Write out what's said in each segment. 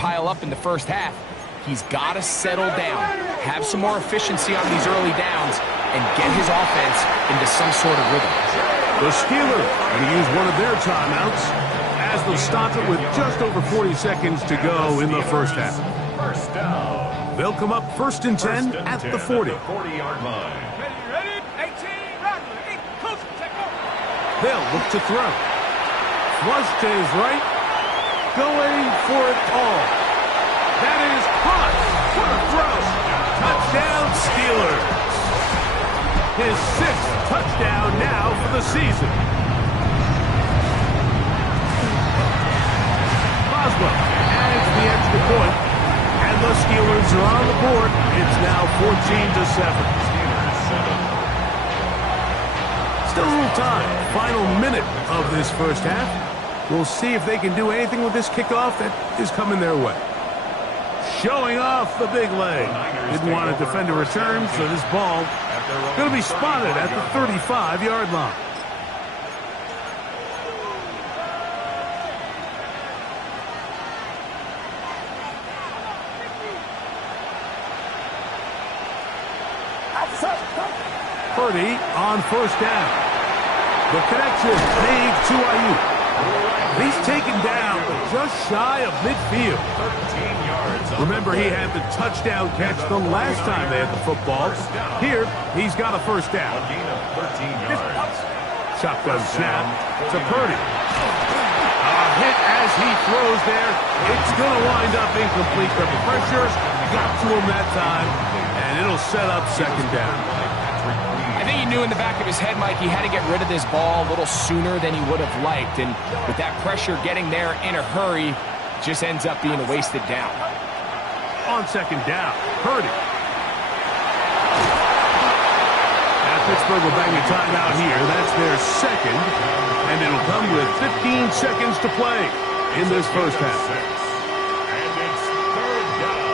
pile up in the first half. He's got to settle down, have some more efficiency on these early downs, and get his offense into some sort of rhythm. The Steelers going to use one of their timeouts as they'll stop it with just over 40 seconds to go in the first half. First down. They'll come up 1st and 10 at the 40. 40-yard line. Ready? 18, rock. Coach, check out. They'll look to throw. Flush to his right. Going for it all. That is caught. What a throw. Touchdown, Steelers. His 6th touchdown now for the season. Boswell adds the extra point, and the Steelers are on the board. It's now 14-7. Still a little time. Final minute of this first half. We'll see if they can do anything with this kickoff that is coming their way. Showing off the big leg. Didn't want to defend a return, so this ball going to be spotted at the 35-yard line. Purdy on first down. The connection made to Ayuk. He's taken down just shy of midfield. 13 yards. Remember, he had the touchdown catch the last time they had the football. Here, he's got a first down. A gain of 13 yards. Shotgun snap to Purdy. A hit as he throws there. It's going to wind up incomplete. The pressure got to him that time, and it'll set up second down. I think he knew in the back of his head, Mike, he had to get rid of this ball a little sooner than he would have liked. And with that pressure getting there in a hurry, it just ends up being a wasted down. On second down, Purdy. Pittsburgh will bang a timeout here. That's their second, and it'll come with 15 seconds to play in this first half. And it's third down.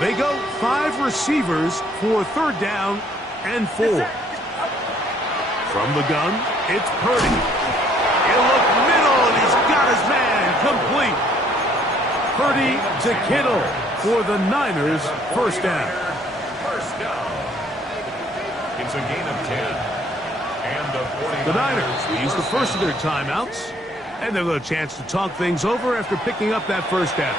They go 5 receivers for third down and 4. From the gun, it's Purdy. He'll look middle, and he's got his man complete. Purdy to Kittle for the Niners, first down. First down. It's a gain of 10. And the 49ers. The Niners use the first of their timeouts, and they'll have a chance to talk things over after picking up that first down.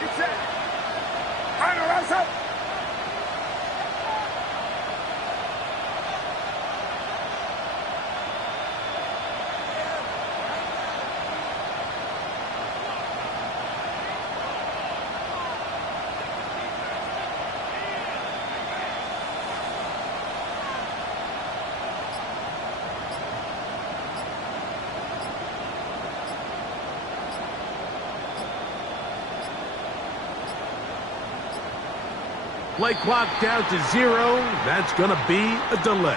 Get set. Final rise up. Play clock down to 0. That's going to be a delay.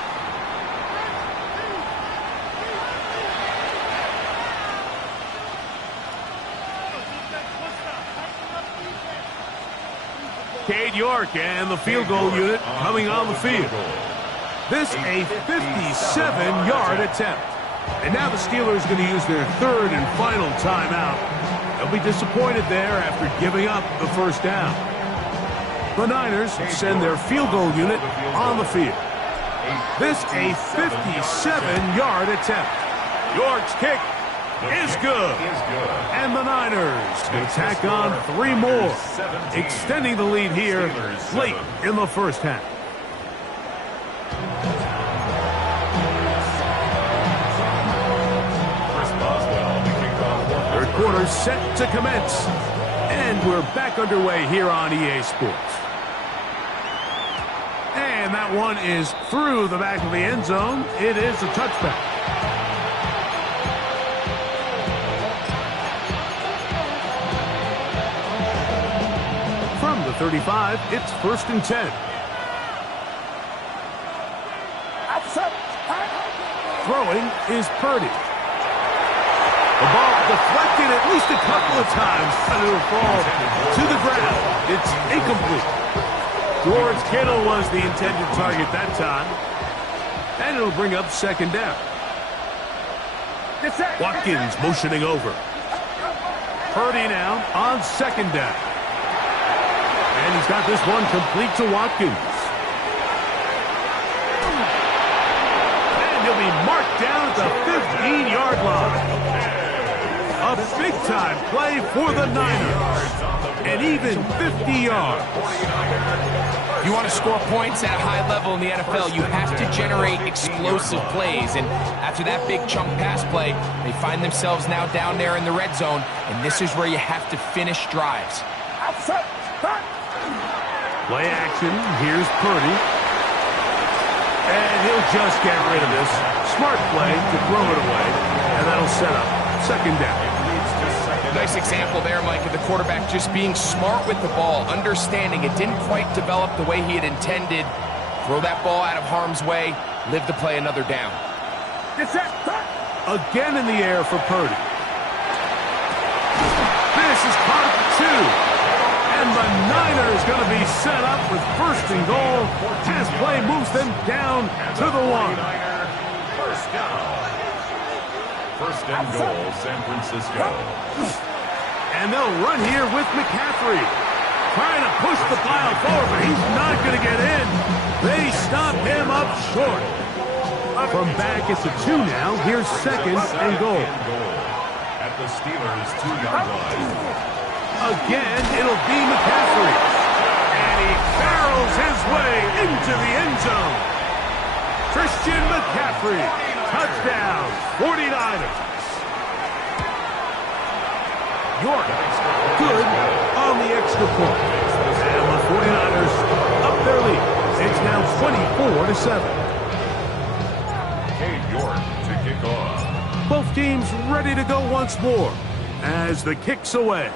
Cade York and the field goal unit coming on the field. This a 57-yard attempt. And now the Steelers are going to use their third and final timeout. They'll be disappointed there after giving up the first down. The Niners send their field goal unit on the field. This a 57-yard attempt. York's kick is good. And the Niners can tack on 3 more, extending the lead here late in the first half. Third quarter set to commence. And we're back underway here on EA Sports. And that one is through the back of the end zone. It is a touchback. From the 35, it's 1st and 10. Throwing is Purdy. The ball deflected at least a couple of times, and it'll fall to the ground. It's incomplete. George Kittle was the intended target that time, and it'll bring up second down. Watkins motioning over. Purdy now on second down. And he's got this one complete to Watkins. And he'll be marked down at the 15-yard line. A big-time play for the Niners. And even 50 yards. If you want to score points at a high level in the NFL, you have to generate explosive plays. And after that big chunk pass play, they find themselves now down there in the red zone. And this is where you have to finish drives. Play action. Here's Purdy. And he'll just get rid of this. Smart play to throw it away. And that'll set up second down. Nice example there, Mike, of the quarterback just being smart with the ball, understanding it didn't quite develop the way he had intended. Throw that ball out of harm's way, live to play another down. Again in the air for Purdy. This is caught at the 2. And the Niners going to be set up with first and goal. Pass play moves them down to the 1. First down. First and goal, San Francisco. And they'll run here with McCaffrey. Trying to push the pile forward, but he's not going to get in. They stop him up short. From back at the 2 now, here's second and goal. At the Steelers' 2-yard line. Again, it'll be McCaffrey. And he barrels his way into the end zone. Christian McCaffrey. Touchdown, 49ers. York, good on the extra point. And the 49ers up their lead. It's now 24-7. Cade York to kick off. Both teams ready to go once more as the kick's away.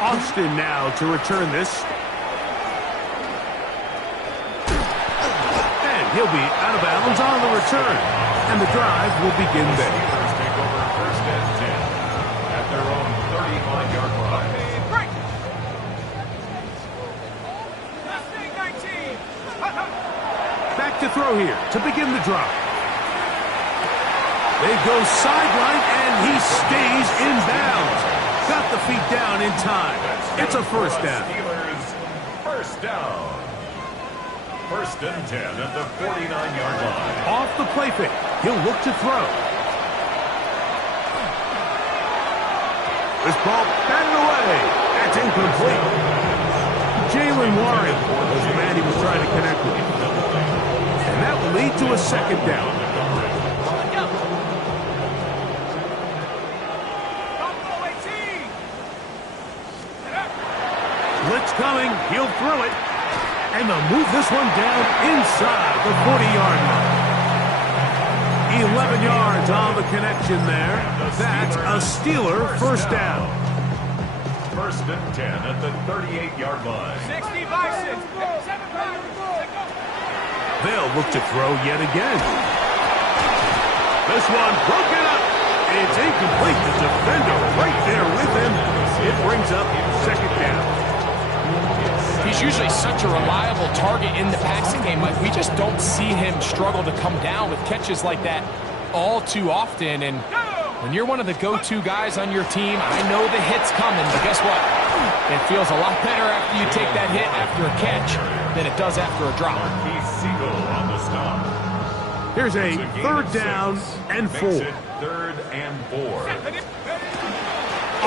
Austin now to return this. He'll be out of bounds on the return, and the drive will begin there. Steelers take over first and 10 at their own 35-yard line. Back to throw here to begin the drive. They go sideline, and he stays in bounds. Got the feet down in time. It's a first down. Steelers first down. First and 10 at the 49-yard line. Off the play fake. He'll look to throw. This ball batted away. That's incomplete. Jalen Warren was the man he was trying to connect with. And that will lead to a second down. Blitz coming. He'll throw it. And they'll move this one down inside the 40-yard line. 11 yards on the connection there. That's a Steeler first down. First and 10 at the 38-yard line. 60 by 6. 7 by 6. They'll look to throw yet again. This one broken up. It's incomplete. The defender right there with him. It brings up second down. He's usually such a reliable target in the passing game. Like, we just don't see him struggle to come down with catches like that all too often. And when you're one of the go-to guys on your team, I know the hit's coming, but guess what? It feels a lot better after you take that hit after a catch than it does after a drop. Keith Siegel on the stop. Here's a third down and 4. Makes it third and 4.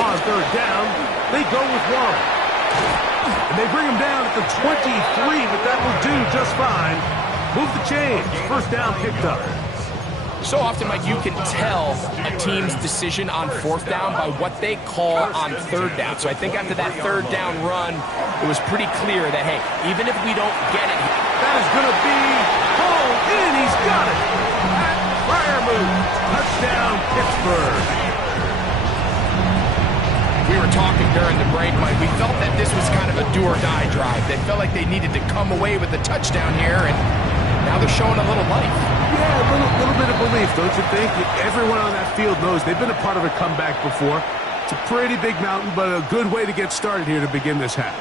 On third down, they go with Warren. And they bring him down at the 23, but that will do just fine. Move the chains. First down picked up. So often, Mike, you can tell a team's decision on fourth down by what they call on third down. So I think after that third down run, it was pretty clear that, hey, even if we don't get it, that is going to be pulled in. He's got it. Pat Freiermuth. Touchdown, Pittsburgh. We were talking during the break, Mike. We felt that this was kind of a do-or-die drive. They felt like they needed to come away with a touchdown here, and now they're showing a little life. Yeah, a little bit of belief, don't you think? Everyone on that field knows they've been a part of a comeback before. It's a pretty big mountain, but a good way to get started here to begin this half.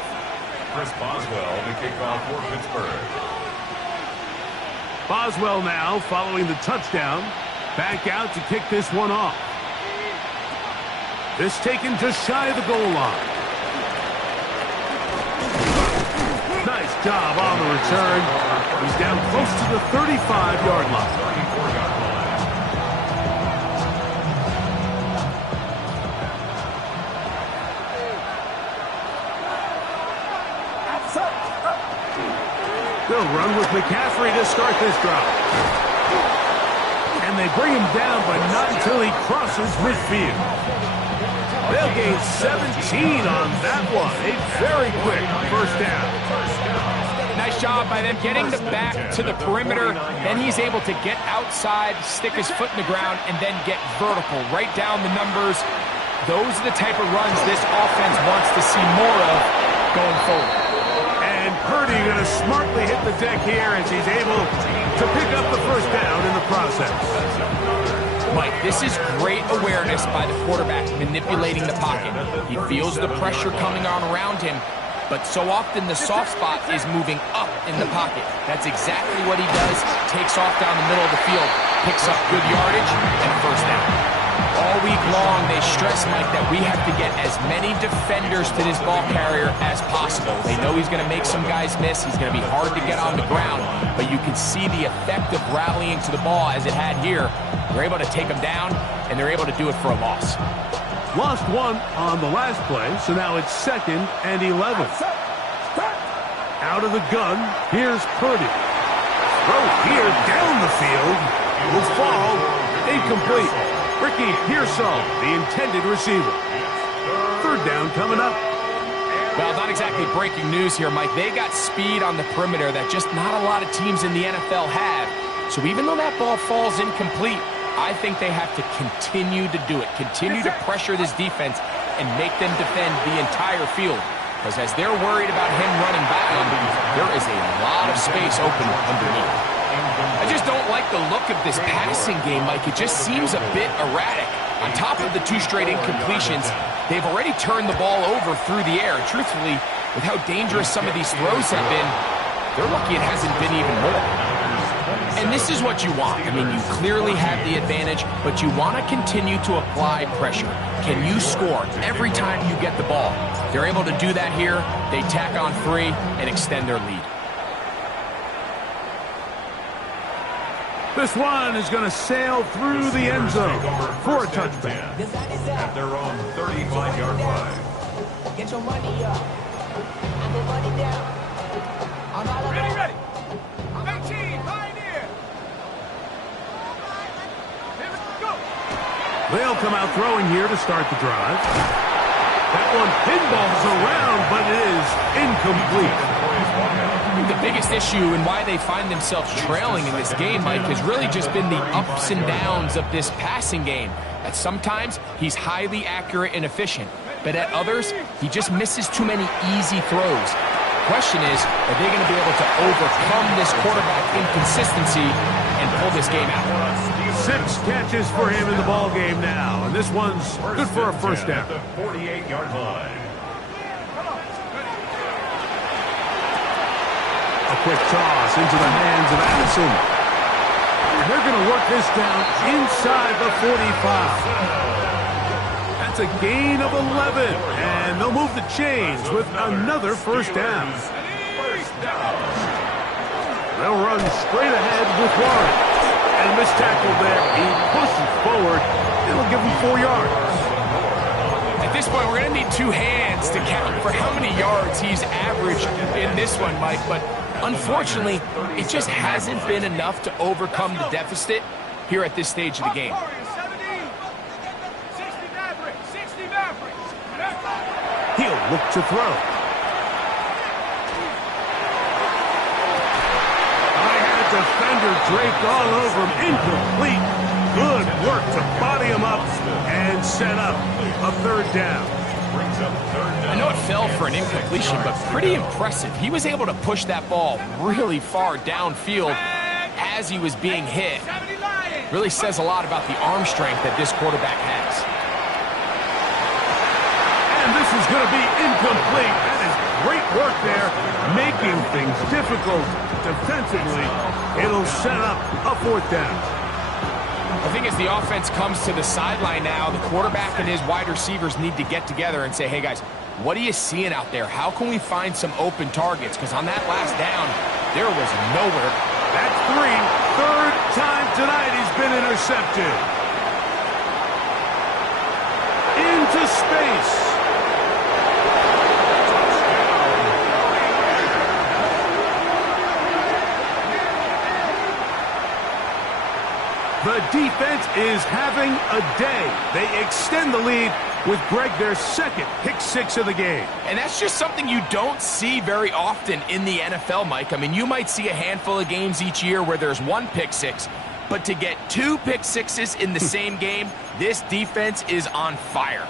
Chris Boswell to kick off for Pittsburgh. Boswell now following the touchdown. Back out to kick this one off. This taken just shy of the goal line. Nice job on the return. He's down close to the 35-yard line. 34-yard line. They'll run with McCaffrey to start this drive. And they bring him down, but not until he crosses midfield. They'll gain 17 on that one. A very quick first down. Nice job by them getting the back to the perimeter. Then he's able to get outside, stick his foot in the ground, and then get vertical. Right down the numbers. Those are the type of runs this offense wants to see more of going forward. And Purdy going to smartly hit the deck here as he's able to pick up the first down in the process. Mike, this is great awareness by the quarterback manipulating the pocket. He feels the pressure coming on around him, but so often the soft spot is moving up in the pocket. That's exactly what he does. Takes off down the middle of the field, picks up good yardage, and first down. All week long, they stress, Mike, that we have to get as many defenders to this ball carrier as possible. They know he's going to make some guys miss. He's going to be hard to get on the ground, but you can see the effect of rallying to the ball as it had here. They're able to take him down, and they're able to do it for a loss. Lost one on the last play, so now it's 2nd and 11. Out of the gun, here's Purdy. Throw here down the field. Will fall incomplete. Ricky Pearsall, the intended receiver. Third down coming up. Well, not exactly breaking news here, Mike. They got speed on the perimeter that just not a lot of teams in the NFL have. So even though that ball falls incomplete, I think they have to continue to do it. Continue to pressure this defense and make them defend the entire field. Because as they're worried about him running back, there is a lot of space open underneath. I just don't like the look of this passing game, Mike. It just seems a bit erratic. On top of the 2 straight incompletions, they've already turned the ball over through the air. Truthfully, with how dangerous some of these throws have been, they're lucky it hasn't been even more. And this is what you want. I mean, you clearly have the advantage, but you want to continue to apply pressure. Can you score every time you get the ball? They're able to do that here. They tack on 3 and extend their lead. This one is going to sail through the end zone for a touchdown. At their own 35-yard line. Get your money up. And the money down. Ready. 18, Pioneer. Here we go. They'll come out throwing here to start the drive. That one pinballs around, but it is incomplete. The biggest issue and why they find themselves trailing in this game, Mike, has really just been the ups and downs of this passing game. That sometimes he's highly accurate and efficient, but at others, he just misses too many easy throws. The question is, are they going to be able to overcome this quarterback inconsistency and pull this game out? 6 catches for him in the ball game now, and this one's good for a first down. At the 48-yard line. A quick toss into the hands of Addison. And they're going to work this down inside the 45. That's a gain of 11, and they'll move the chains with another first down. They'll run straight ahead with Warren. And missed tackle there. He pushes forward. It'll give him 4 yards. At this point, we're going to need 2 hands to count for how many yards he's averaged in this one, Mike. But unfortunately, it just hasn't been enough to overcome the deficit here at this stage of the game. 60 Mavericks. He'll look to throw. Defender draped all over him. Incomplete. Good work to body him up and set up a third down. brings up third down. I know it fell for an incompletion, but pretty impressive. He was able to push that ball really far downfield as he was being hit. Really says a lot about the arm strength that this quarterback has. And this is going to be incomplete. That is great work there, making things difficult defensively. It'll set up a fourth down. I think as the offense comes to the sideline now, the quarterback and his wide receivers need to get together and say, hey, guys, what are you seeing out there? How can we find some open targets? Because on that last down, there was nowhere. That's three. Third time tonight he's been intercepted. Into space. The defense is having a day. They extend the lead with Greg, their second pick six of the game. And that's just something you don't see very often in the NFL, Mike. I mean, you might see a handful of games each year where there's one pick six, but to get two pick sixes in the same game, this defense is on fire.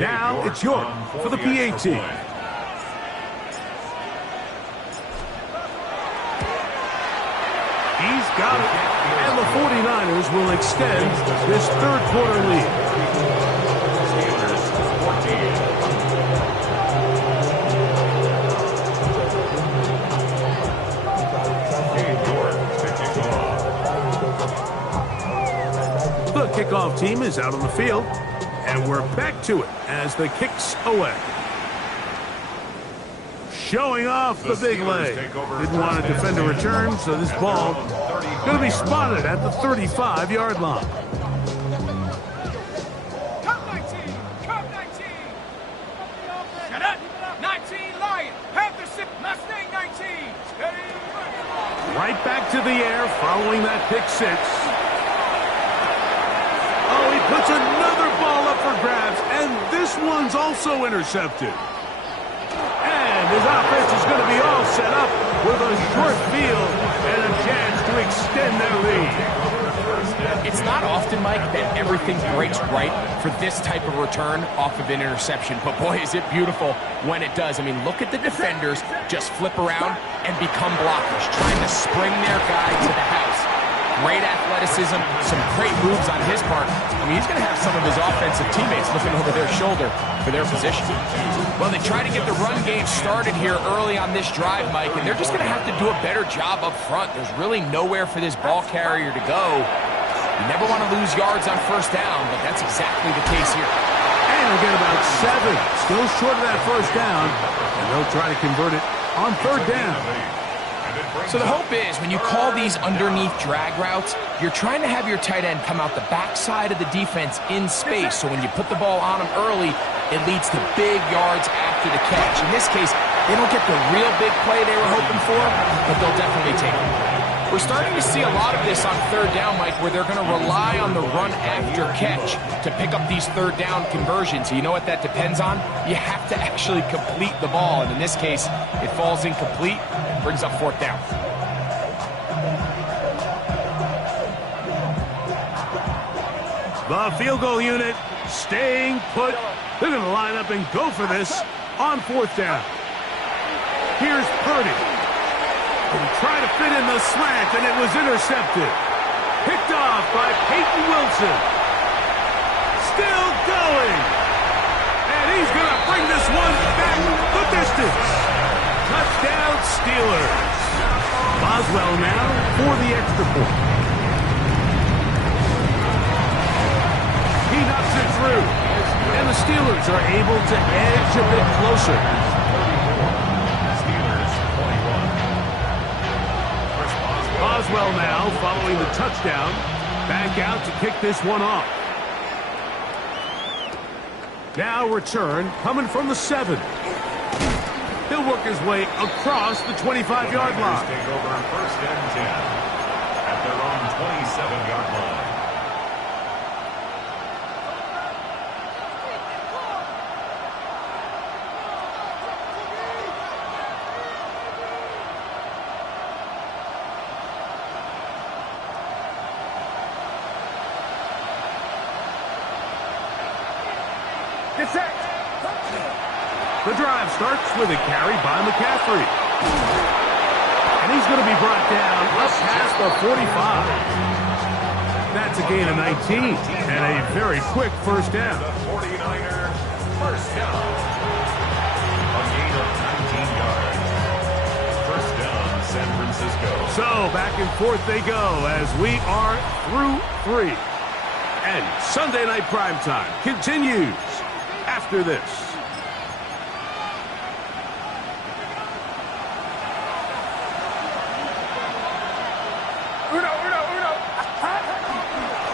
Now it's York for the PAT. He's got it, and the 49ers will extend this third quarter lead. The kickoff team is out on the field, and we're back to it as the kicks away. Showing off the big leg. Didn't want to defend a return, so this ball going to be spotted at the 35-yard line. Come 19! Come 19! Shut up! 19 Lion! Panther sip Mustang 19! Steady! Right back to the air following that pick six. Oh, he puts another ball up for grabs, and this one's also intercepted. And his offense is going to be all set up with a short field and a chance to extend their lead. It's not often, Mike, that everything breaks right for this type of return off of an interception. But boy, is it beautiful when it does. I mean, look at the defenders just flip around and become blockers, trying to spring their guy to the house. Great athleticism, some great moves on his part. I mean, he's going to have some of his offensive teammates looking over their shoulder for their position. Well, they try to get the run game started here early on this drive, Mike, and they're just going to have to do a better job up front. There's really nowhere for this ball carrier to go. You never want to lose yards on first down, but that's exactly the case here. And they'll get about 7. Still short of that first down, and they'll try to convert it on third down. So the hope is when you call these underneath drag routes, you're trying to have your tight end come out the backside of the defense in space. So when you put the ball on him early, it leads to big yards after the catch. In this case, they don't get the real big play they were hoping for, but they'll definitely take it. We're starting to see a lot of this on third down, Mike, where they're going to rely on the run after catch to pick up these third down conversions. You know what that depends on? You have to actually complete the ball. And in this case, it falls incomplete, brings up fourth down. The field goal unit staying put. They're going to line up and go for this on fourth down. Here's Purdy. And try to fit in the slant, and it was intercepted. Picked off by Peyton Wilson. Still going. And he's going to bring this one back the distance. Touchdown Steelers. Boswell now for the extra point. He knocks it through. And the Steelers are able to edge a bit closer. Boswell now following the touchdown. Back out to kick this one off. Now return coming from the 7. He'll work his way across the 25-yard line. Take over first and 10 at their own 27-yard line. The drive starts with a carry by McCaffrey. And he's going to be brought down up past the 45. That's a gain of 19 and a very quick first down. The 49er first down. A gain of 19 yards. First down, San Francisco. So back and forth they go as we are through 3. And Sunday Night Primetime continues after this.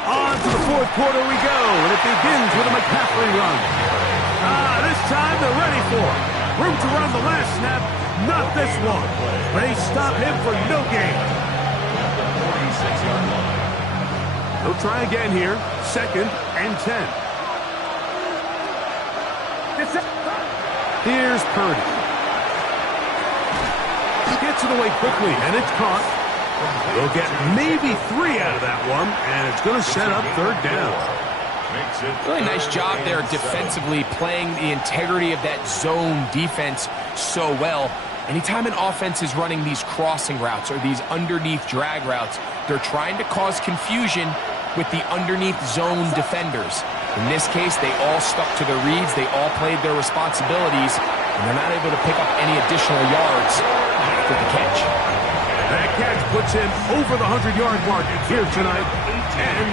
On to the fourth quarter we go, and it begins with a McCaffrey run. This time they're ready for it. Room to run the last snap, not this one. They stop him for no gain. 46-yard line. He'll try again here, 2nd and 10. Here's Purdy. He gets it away quickly, and it's caught. They'll get maybe 3 out of that one, and it's going to set up 3rd down. Really nice job there defensively, playing the integrity of that zone defense so well. Anytime an offense is running these crossing routes or these underneath drag routes, they're trying to cause confusion with the underneath zone defenders. In this case, they all stuck to their reads, they all played their responsibilities, and they're not able to pick up any additional yards after the catch. That catch puts him over the 100-yard mark here tonight, and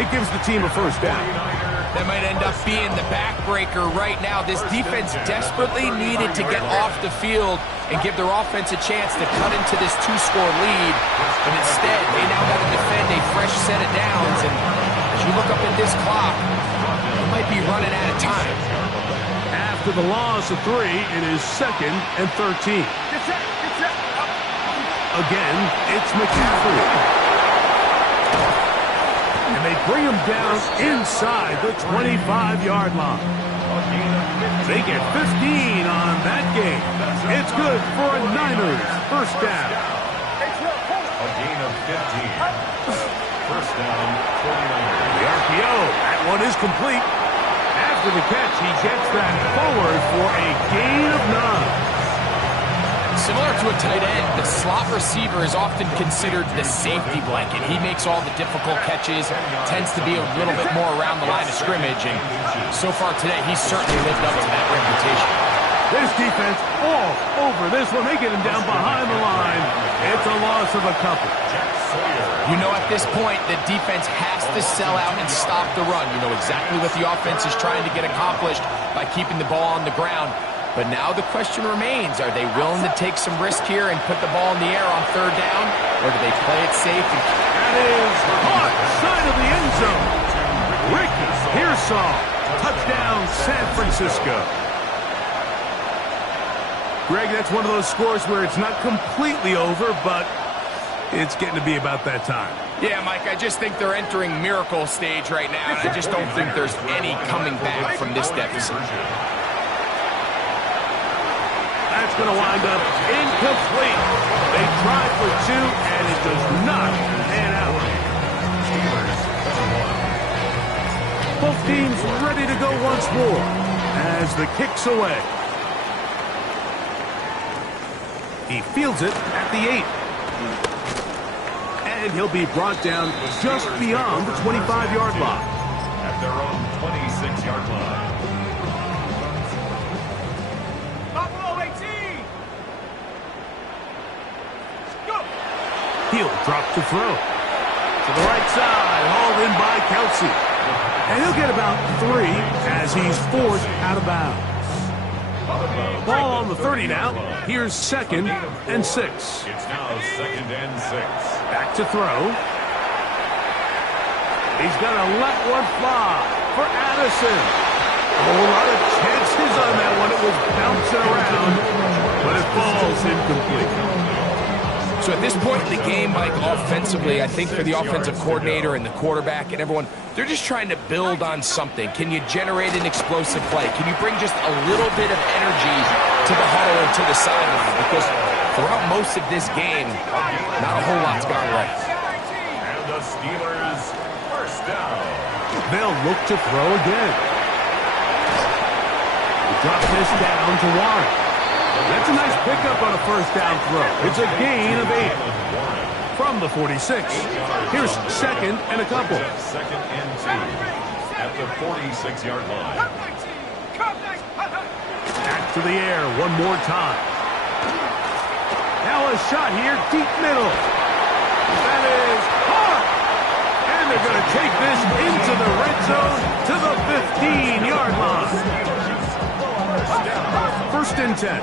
it gives the team a first down. That might end up being the backbreaker right now. This defense desperately needed to get off the field and give their offense a chance to cut into this 2-score lead. But instead, they now got to defend a fresh set of downs. And as you look up at this clock, they might be running out of time. After the loss of 3, it is 2nd and 13. Again, it's McCaffrey. And they bring him down inside the 25-yard line. They get 15 on that game. It's good for a Niners first down. A gain of 15. First down, 49ers. The RPO, that one is complete. After the catch, he gets that forward for a gain of 9. Similar to a tight end, the slot receiver is often considered the safety blanket. He makes all the difficult catches, tends to be a little bit more around the line of scrimmage, and so far today, he's certainly lived up to that reputation. This defense all over this one. They get him down behind the line. It's a loss of a couple. You know at this point, the defense has to sell out and stop the run. You know exactly what the offense is trying to get accomplished by keeping the ball on the ground. But now the question remains, are they willing to take some risk here and put the ball in the air on 3rd down? Or do they play it safe? That is caught side of the end zone. Ricky Pearsall, touchdown San Francisco. Greg, that's one of those scores where it's not completely over, but it's getting to be about that time. Yeah, Mike, I just think they're entering miracle stage right now, and I just don't think there's any coming back from this deficit. That's going to wind up incomplete. They tried for 2, and it does not pan out. Both teams ready to go once more as the kick's away. He fields it at the 8. And he'll be brought down just beyond the 25-yard line. At their own 26-yard line. He'll drop to throw. To the right side, hauled in by Kelsey. And he'll get about 3 as he's forced out of bounds. Ball on the 30 now. Here's 2nd and 6. It's now 2nd and 6. Back to throw. He's going to let one fly for Addison. A whole lot of chances on that one. It was bouncing around, but it falls incomplete. So at this point in the game, Mike, offensively, I think for the offensive coordinator and the quarterback and everyone, they're just trying to build on something. Can you generate an explosive play? Can you bring just a little bit of energy to the huddle and to the sideline? Because throughout most of this game, not a whole lot's gone right. And the Steelers first down. They'll look to throw again. Drop this down to Warren. That's a nice pickup on a first down throw. It's a gain of 8 from the 46. Here's second and a couple. Second and 2 at the 46-yard line. Back to the air one more time. Now a shot here, deep middle. That is caught. And they're going to take this into the red zone to the 15-yard line. First and 10.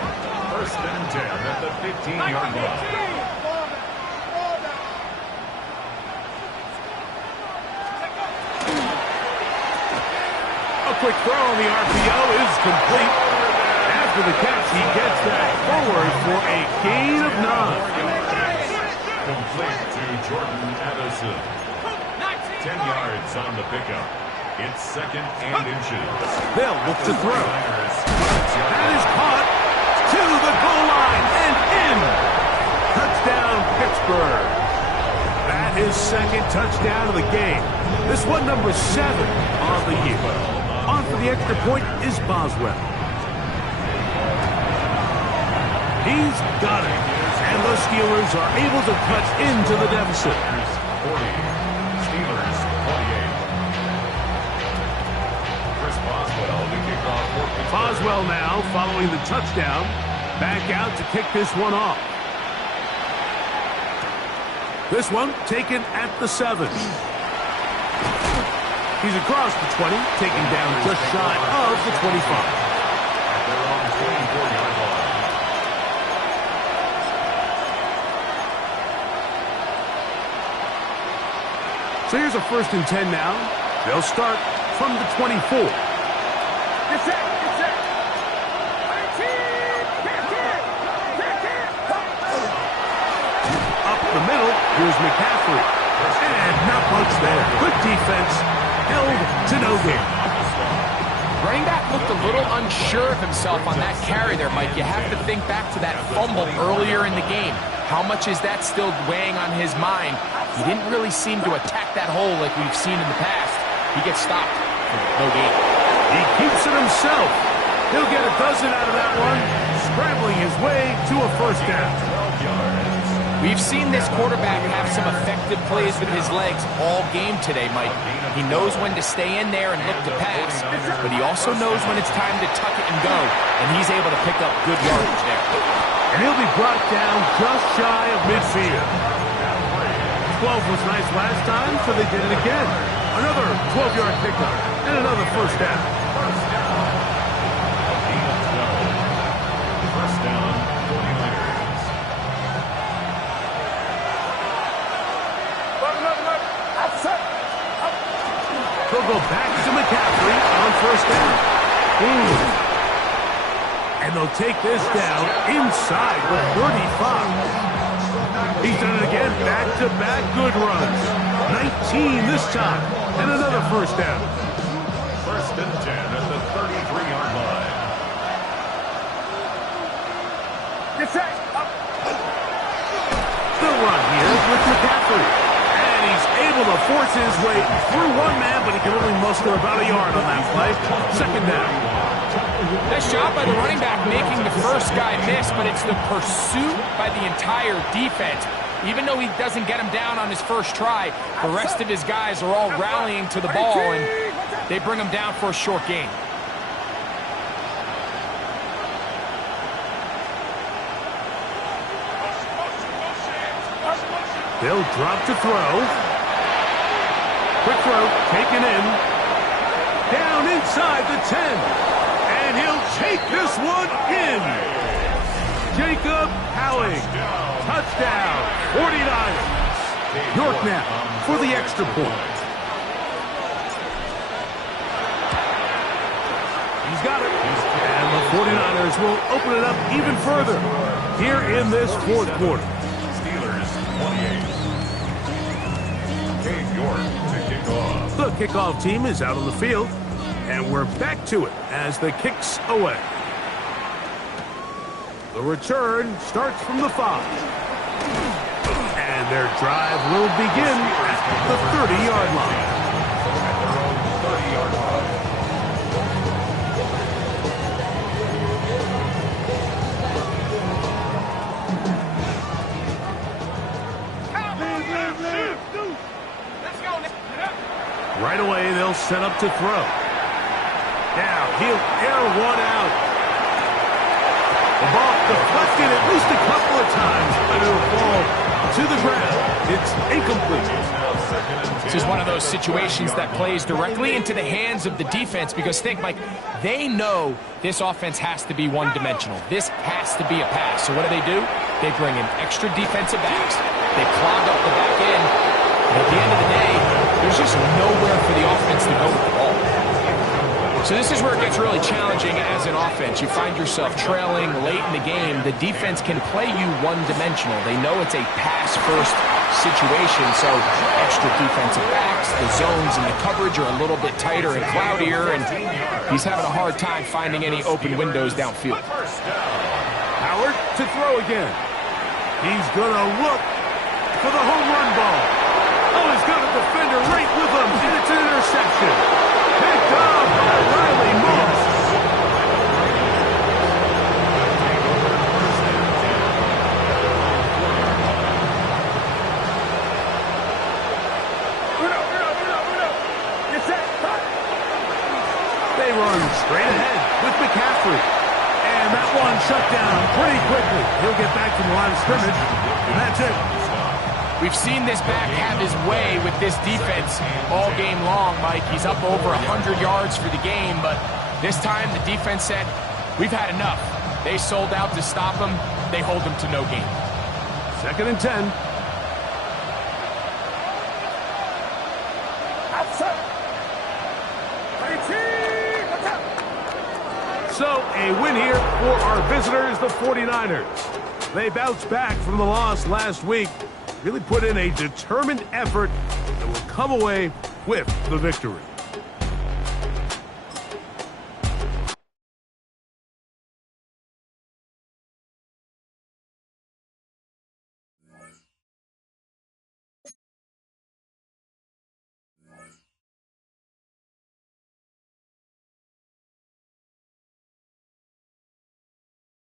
First and 10 at the 15-yard line. A quick throw on the RPO is complete. After the catch, he gets that forward for a gain of 9. Complete to Jordan Addison. 10 yards on the pickup. It's second and inches. They'll look to throw. That is caught to the goal line and in. Touchdown, Pittsburgh. That is second touchdown of the game. This one number 7 on the year. On for the extra point is Boswell. He's got it. And the Steelers are able to cut into the deficit. 40. Steelers 28. Chris Boswell to kick off for Pittsburgh. Boswell now following the touchdown. Back out to kick this one off. This one taken at the 7. He's across the 20, taken down just shy of the 25. At their own 24-yard line. So here's a first and 10 now. They'll start from the 24. Up the middle, here's McCaffrey. And not much there. Good defense. Held to no gain. Running back looked a little unsure of himself on that carry there, Mike. You have to think back to that fumble earlier in the game. How much is that still weighing on his mind? He didn't really seem to attack that hole like we've seen in the past. He gets stopped. No gain. He keeps it himself. He'll get a dozen out of that one, scrambling his way to a first down. We've seen this quarterback have some effective plays with his legs all game today, Mike. He knows when to stay in there and look to pass, but he also knows when it's time to tuck it and go, and he's able to pick up good yardage there. And he'll be brought down just shy of midfield. 12 was nice last time, so they did it again. Another 12-yard pickup and another first down. First down, 49ers. They'll go back to McCaffrey on first down. And they'll take this down inside the 35. He's done it again, back-to-back good runs. 19 this time, and another first down. First and 10 at the 33-yard line. The run here with McCaffrey. And he's able to force his way through one man, but he can only muster about a yard on that play. Second down. Nice job by the running back making the first guy miss, but it's the pursuit by the entire defense. Even though he doesn't get him down on his first try, the rest of his guys are all rallying to the ball, and they bring him down for a short gain. They'll drop to throw. Quick throw, taken in. Down inside the 10. And he'll take this one in. Jacob Howing. Touchdown, 49ers. York now for the extra point. He's got it. And the 49ers will open it up even further here in this fourth quarter. Steelers 28. Dave York to kick off. The kickoff team is out on the field, and we're back to it as the kick's away. The return starts from the 5. And their drive will begin at the 30-yard line. At their own 30-yard line. now set up to throw. Now he'll air one out. The ball deflected at least a couple of times, but it'll fall to the ground. It's incomplete. This is one of those situations that plays directly into the hands of the defense because think, Mike, they know this offense has to be one-dimensional. This has to be a pass. So what do? They bring in extra defensive backs. They clog up the back end. And at the end of the day, there's just nowhere for the offense to go with the ball. So this is where it gets really challenging as an offense. You find yourself trailing late in the game. The defense can play you one-dimensional. They know it's a pass-first situation, so extra defensive backs, the zones and the coverage are a little bit tighter and cloudier, and he's having a hard time finding any open windows downfield. Howard to throw again. He's going to look for the home run ball. Oh, he's got a defender right with him, and it's an interception. Picked up by Riley Moss. They run straight ahead with McCaffrey. And that one shut down pretty quickly. He'll get back to the line of scrimmage, and that's it. We've seen this back have his way with this defense all game long, Mike. He's up over 100 yards for the game, but this time the defense said, we've had enough. They sold out to stop him. They hold him to no gain. 2nd and 10. So, a win here for our visitors, the 49ers. They bounced back from the loss last week, really put in a determined effort, and will come away with the victory.